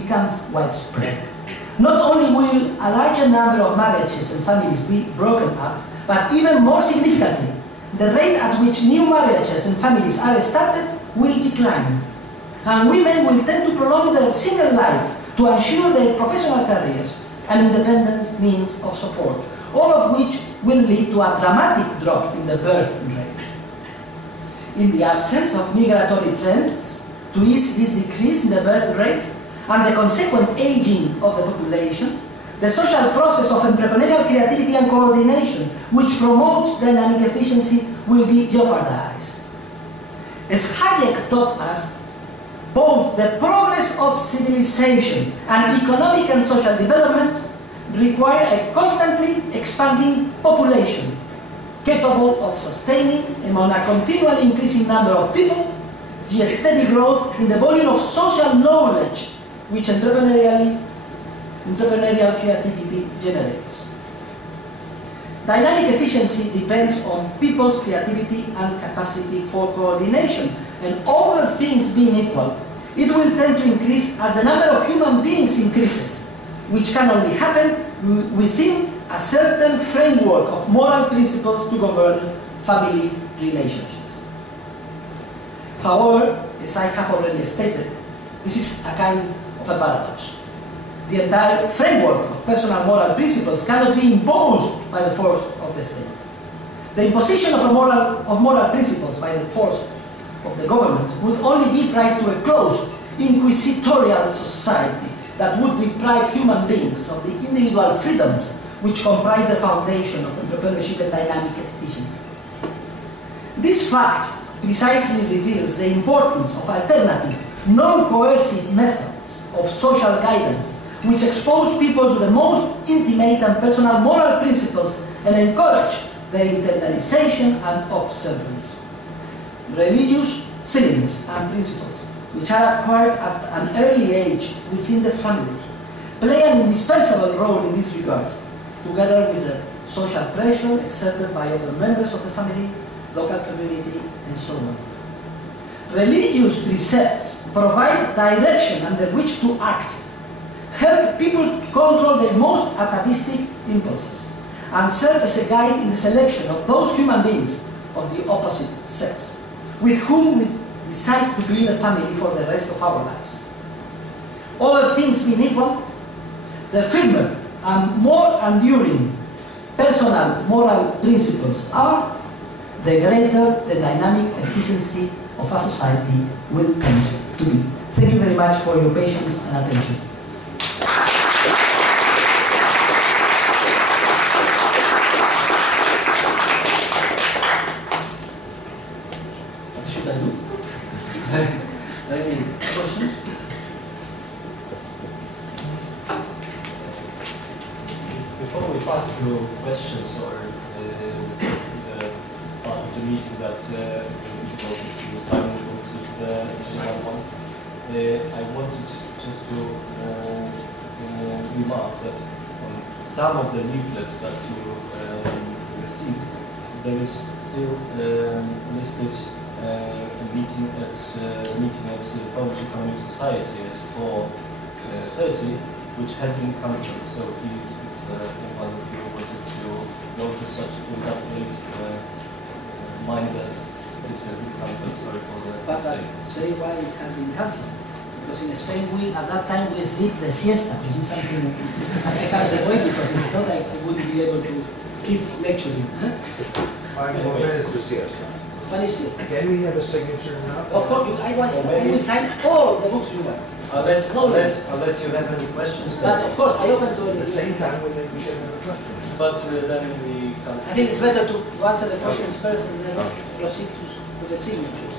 becomes widespread. Not only will a larger number of marriages and families be broken up, but even more significantly, the rate at which new marriages and families are started will decline. And women will tend to prolong their single life to ensure their professional careers and independent means of support, all of which will lead to a dramatic drop in the birth rate. In the absence of migratory trends to ease this decrease in the birth rate and the consequent aging of the population, the social process of entrepreneurial creativity and coordination, which promotes dynamic efficiency, will be jeopardized. As Hayek taught us, both the progress of civilization and economic and social development require a constantly expanding population, capable of sustaining, among a continually increasing number of people, the steady growth in the volume of social knowledge which entrepreneurial creativity generates. Dynamic efficiency depends on people's creativity and capacity for coordination, and other things being equal, it will tend to increase as the number of human beings increases, which can only happen within a certain framework of moral principles to govern family relationships. However, as I have already stated, this is a kind of a paradox. The entire framework of personal moral principles cannot be imposed by the force of the state. The imposition of moral principles by the force of the government would only give rise to a closed, inquisitorial society that would deprive human beings of the individual freedoms which comprise the foundation of entrepreneurship and dynamic efficiency. This fact precisely reveals the importance of alternative, non-coercive methods of social guidance which expose people to the most intimate and personal moral principles and encourage their internalization and observance. Religious feelings and principles, which are acquired at an early age within the family, play an indispensable role in this regard, together with the social pressure exerted by other members of the family, local community, and so on. Religious precepts provide direction under which to act, help people control their most atavistic impulses, and serve as a guide in the selection of those human beings of the opposite sex, with whom we decide to build a family for the rest of our lives. Other things being equal, the firmer and more enduring personal moral principles are, the greater the dynamic efficiency of a society will tend to be. Thank you very much for your patience and attention. What should I do? Any questions? Before we pass to questions or the part of the meeting that we devoted to signing books if someone wants, I wanted just to remark that on some of the leaflets that you received, there is still listed a meeting at Polish Economic Society at 4:30, which has been cancelled. So please, if one of you wanted to go to such, please mind that this has been cancelled. Sorry for the mistake. Say why it has been cancelled. Because in Spain, at that time we sleep the siesta, which is something I can't avoid, because if not, I wouldn't be able to keep lecturing. Huh? 5 more minutes to siesta. Spanish siesta. Can we have a signature now? Of course, I will sign all the books you want. Unless you have any questions. But of course, I open to At the same time, we can have a question. But then we can. I think it's better to answer the questions first and then proceed to the signatures.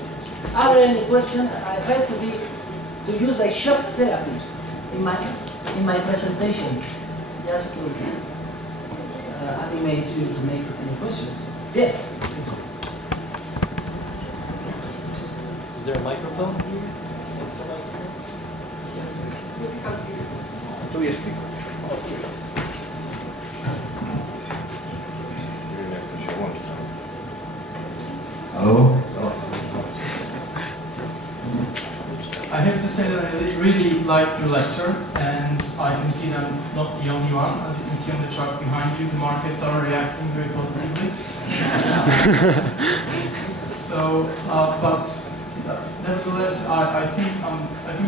Are there any questions? I try to use the shock therapy in my presentation, just to animate you to make any questions. Yeah. Is there a microphone here? Tu jest tylko. Nie wiem, jak to się łączy. Hello? I have to say that I really liked your lecture, and I can see that I'm not the only one. As you can see on the chart behind you, the markets are reacting very positively. So, but nevertheless, I think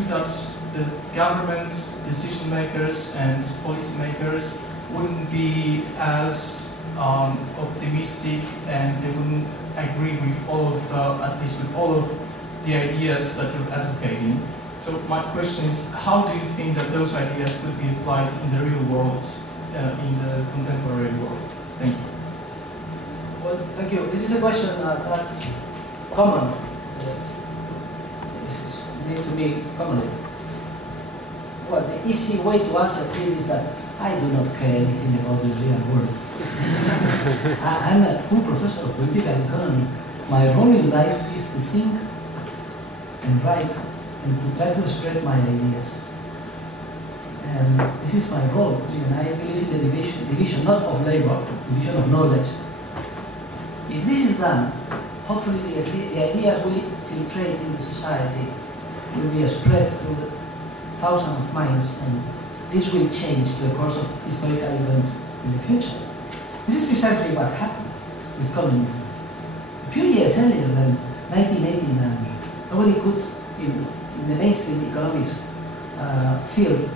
that the governments, decision makers, and policy makers wouldn't be as optimistic, and they wouldn't agree with all of, at least with all of the ideas that you're advocating. So my question is, how do you think that those ideas could be applied in the real world, in the contemporary world? Thank you. Well, thank you. This is a question that's common. It's made to me commonly. Well, the easy way to answer it is that I do not care anything about the real world. I'm a full professor of political economy. My role in life is to think and write and to try to spread my ideas. And this is my role, and I believe in the division not of labor, division of knowledge. If this is done, hopefully the ideas will filtrate in the society, will be spread through the thousands of minds, and this will change the course of historical events in the future. This is precisely what happened with communism. A few years earlier than 1989, nobody could, in the mainstream economics field,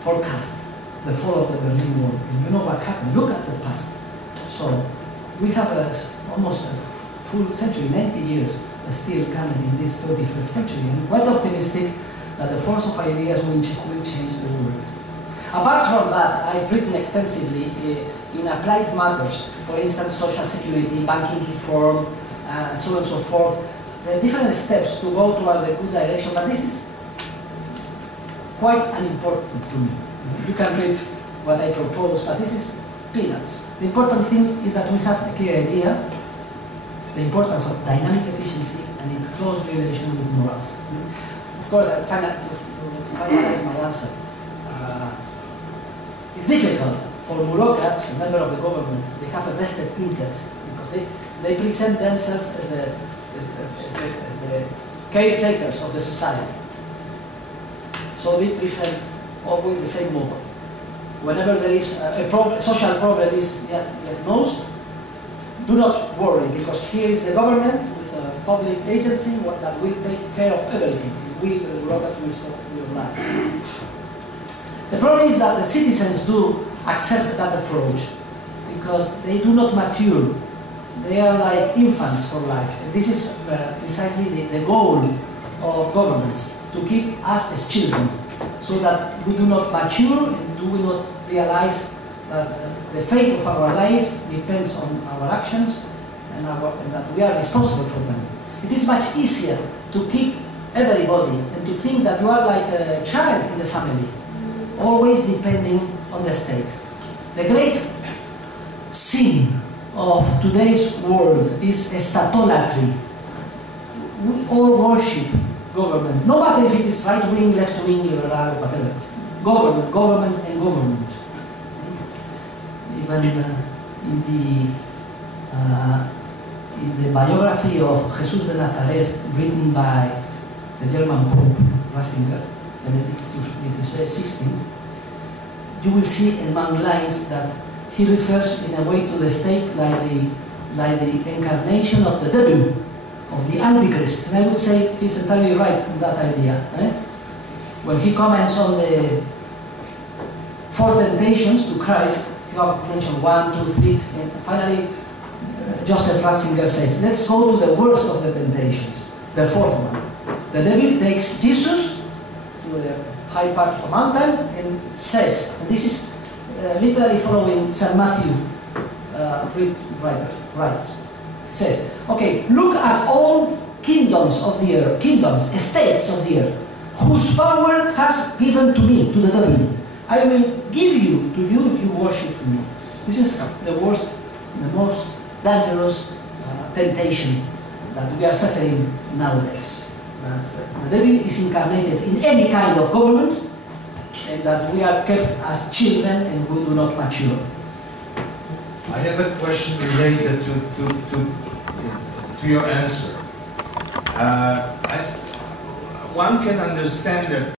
forecast the fall of the Berlin Wall. And you know what happened. Look at the past. So we have almost a full century, 90 years, still coming in this 21st century, and quite optimistic that the force of ideas will change the world. Apart from that, I've written extensively in applied matters, for instance, social security, banking reform, and so on and so forth. There are different steps to go toward a good direction, but this is quite unimportant to me. You can read what I propose, but this is peanuts. The important thing is that we have a clear idea, the importance of dynamic efficiency and its close relation with morals. Of course, to finalize my answer, it's difficult for bureaucrats, a member of the government. They have a vested interest because they present themselves as the caretakers of the society. So they present always the same model. Whenever there is a social problem is diagnosed, do not worry, because here is the government with a public agency that will take care of everything. We, the bureaucrats, will solve your life. The problem is that the citizens do accept that approach because they do not mature. They are like infants for life. And this is precisely the goal of governments, to keep us as children, so that we do not mature and do we not realize that the fate of our life depends on our actions and that we are responsible for them. It is much easier to keep everybody and to think that you are like a child in the family, always depending on the state. The great sin of today's world is statolatry. We all worship government, no matter if it is right-wing, left-wing, liberal, or whatever. Government, government, and government. Even in the biography of Jesus de Nazareth, written by the German Pope, Ratzinger, Benedictus XVI, you will see among lines that he refers in a way to the state like the incarnation of the devil, of the Antichrist. And I would say he's entirely right in that idea. When he comments on the 4 temptations to Christ, he mentioned 1, 2, 3, and finally Joseph Ratzinger says, let's go to the worst of the temptations, the 4th one. The devil takes Jesus to the high part of a mountain and says, and this is literally following St. Matthew writers, it says, okay, look at all kingdoms of the earth, estates of the earth, whose power has given to me, to the devil. I will give you to you if you worship me. This is the worst, the most dangerous temptation that we are suffering nowadays. That the devil is incarnated in any kind of government, and that we are kept as children and we do not mature. I have a question related to your answer. one can understand that